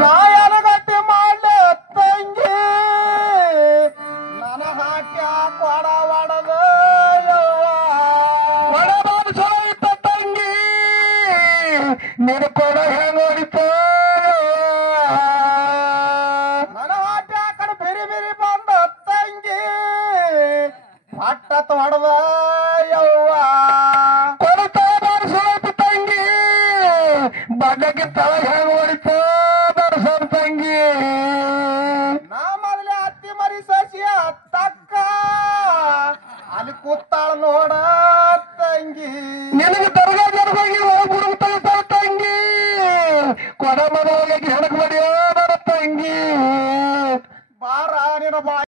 ನಾಯನಗಟ್ಟಿ ಮಾಡ್ಲೆ ತಂಗಿ ನನ್ನ ಹಾಕ್ಯ ಕೊಡ ಒಡದ ಒಡಬಾರ್ದು ಚಲೋ ಇತ್ತ ನಿನ್ನ ಕೊಡ ಹೆಂಗ ಹೊಡಿತು ನನ್ನ ಹಾಟ ಆ ಕಡೆ ಬಿರಿ ಬಿರಿ ಬಂದ ತಂಗಿ ಪಟ್ಟ ತೊಡದ ಯವ್ವ ಕೊಡ್ತಾ ಬಾರಿಸೋದು ತಂಗಿ ಬಡ್ಡಕ್ಕೆ ತಳ ಹೆಂಗ ಹೊಡಿತು ಬಾರಿಸೋದು ತಂಗಿ ನಾ ಮೊದಲೇ ಅತ್ತಿ ಮರಿ ಸಸಿಯ ತಕ್ಕ ಅಲ್ಲಿ ಕೂತಾಳ ನೋಡ ತಂಗಿ ನಿನಗೆ ದರ್ಗಾ ಜನವಾಗಿ ಹುಡುಗ ತೆಗಿತಾಳ ತಂಗಿ ಕೊಡ ಮನೆಯೊಳಗೆ ಹೆಣಕ್ ಬಡಿಯೋ ನನ್ನ ತಂಗಿ ಬಾರ ನಿನ್ನ ಬಾಯಿ